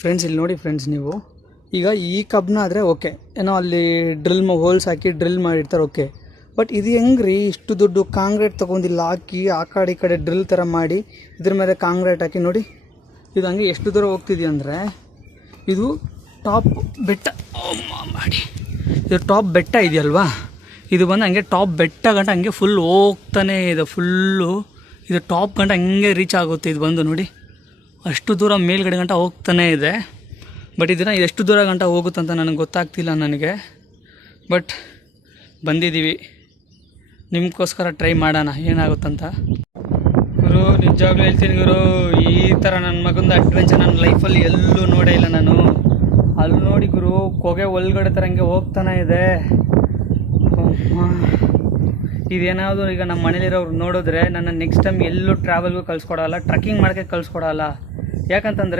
Friends ಇಲ್ಲಿ ನೋಡಿ friends, ನೀವು ಈಗ ಈ ಕಬ್ಬನ್ನ ಆದರೆ ಓಕೆ, ಏನೋ ಅಲ್ಲಿ ಹೋಲ್ಸ್ ಹಾಕಿ ಡ್ರಿಲ್ ಮಾಡಿರ್ತಾರೆ ಓಕೆ. ಬಟ್ ಇದು ಹೆಂಗ್ರಿ ಇಷ್ಟು ದೊಡ್ಡ ಕಾಂಕ್ರೀಟ್ ತೊಗೊಂಡಿಲ್ಲ ಹಾಕಿ ಆ ಕಡೆ ಡ್ರಿಲ್ ಥರ ಮಾಡಿ ಇದ್ರ ಮೇಲೆ ಕಾಂಕ್ರೀಟ್ ಹಾಕಿ ನೋಡಿ. ಇದು ಹಂಗೆ ಎಷ್ಟು ದೂರ ಹೋಗ್ತಿದೆ ಅಂದರೆ, ಇದು ಟಾಪ್ ಬೆಟ್ಟ ಮಾಡಿ, ಇದು ಟಾಪ್ ಬೆಟ್ಟ ಇದೆಯಲ್ವಾ, ಇದು ಬಂದು ಹಂಗೆ ಟಾಪ್ ಬೆಟ್ಟ ಗಂಟ ಹಂಗೆ ಫುಲ್ ಹೋಗ್ತಾನೆ ಇದೆ. ಫುಲ್ಲು ಇದು ಟಾಪ್ ಗಂಟ ಹಂಗೆ ರೀಚ್ ಆಗುತ್ತೆ. ಇದು ಬಂದು ನೋಡಿ ಅಷ್ಟು ದೂರ ಮೇಲ್ಗಡೆ ಗಂಟ ಹೋಗ್ತಾನೆ ಇದೆ. ಬಟ್ ಇದನ್ನು ಎಷ್ಟು ದೂರ ಗಂಟ ಹೋಗುತ್ತಂತ ನನಗೆ ಗೊತ್ತಾಗ್ತಿಲ್ಲ ನನಗೆ. ಬಟ್ ಬಂದಿದ್ದೀವಿ, ನಿಮಗೋಸ್ಕರ ಟ್ರೈ ಮಾಡೋಣ ಏನಾಗುತ್ತಂತ. ಗುರು ನಿಜವಾಗ್ಲೂ ಹೇಳ್ತೀನಿ ಗುರು, ಈ ಥರ ನನ್ನ ಮಗಂದು ಅಡ್ವೆಂಚರ್ ನನ್ನ ಲೈಫಲ್ಲಿ ಎಲ್ಲೂ ನೋಡೇ ಇಲ್ಲ ನಾನು. ಅಲ್ಲಿ ನೋಡಿ ಗುರು, ಹೊಗೆ ಒಳಗಡೆ ಥರ ಹಂಗೆ ಹೋಗ್ತಾನೆ ಇದೆ. ಇದೇನಾದರೂ ಈಗ ನಮ್ಮ ಮನೇಲಿರೋರು ನೋಡಿದ್ರೆ ನನ್ನ ನೆಕ್ಸ್ಟ್ ಟೈಮ್ ಎಲ್ಲೂ ಟ್ರಾವೆಲ್ಗೂ ಕಳಿಸ್ಕೊಡಲ್ಲ, ಟ್ರಕ್ಕಿಂಗ್ ಮಾಡೋಕ್ಕೆ ಕಳಿಸ್ಕೊಡಲ್ಲ. ಯಾಕಂತಂದರೆ